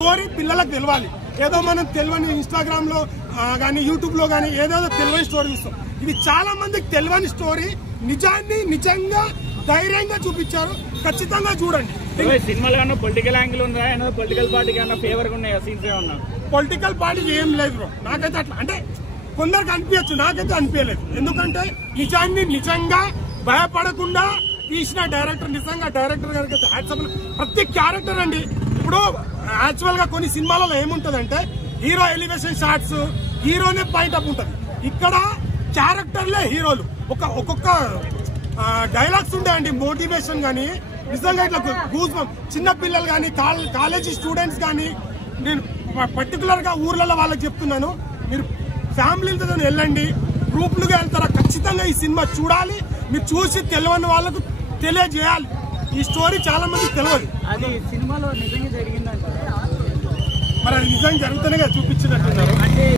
Story పిల్లలకు తెలవాలి. ఏదో మనం తెలియని ఇన్స్టాగ్రామ్ లో గానీ యూట్యూబ్ లో గానీ ఏదేదో తెలియని స్టోరీ ఇస్తాం. ఇది చాలా మందికి తెలియని స్టోరీ. నిజాన్ని నిజంగా ధైర్యంగా చూపించారు. ఖచ్చితంగా చూడండి. సినిమాలో పొలిటికల్ యాంగిల్ ఉందా? పొలిటికల్ పార్టీకి ఏమన్నా ఫేవర్ ఉన్నాయా? సీన్స్ ఏమన్నా పొలిటికల్ పార్టీకి ఏం లేదు బ్రో. నాకైతే అట్లా అంటే కొందరికి అనిపించచ్చు, నాకైతే అనిపించలేదు. ఎందుకంటే నిజాన్ని నిజంగా భయపడకుండా తీసిన డైరెక్టర్, నిజంగా డైరెక్టర్ గారికి ప్రతి క్యారెక్టర్ అండి. ఇప్పుడు యాక్చువల్ గా కొన్ని సినిమాలలో ఏముంటదంటే హీరో ఎలివేషన్ షాట్స్, హీరోనే పాయింట్ అప్ ఉంటది. ఇక్కడ క్యారెక్టర్లే హీరోలు. ఒక్కొక్క డైలాగ్స్ ఉంటాయండి, మోటివేషన్ గానీ నిజంగా ఇట్లా గూస్ బంప్. చిన్న పిల్లలు గానీ, కాలేజీ స్టూడెంట్స్ గానీ, నేను పర్టికులర్ గా ఊర్లలో వాళ్ళకి చెప్తున్నాను, మీరు ఫ్యామిలీలతో వెళ్ళండి, గ్రూపులుగా వెళ్తారా, ఖచ్చితంగా ఈ సినిమా చూడాలి. మీరు చూసి తెలియని వాళ్ళకు తెలియజేయాలి. ఈ స్టోరీ చాలా మందికి తెలియదు. అది సినిమాలో నిజంగా జరిగిందంటే మరి అది నిజంగా జరుగుతూనే చూపించినట్టున్నారు.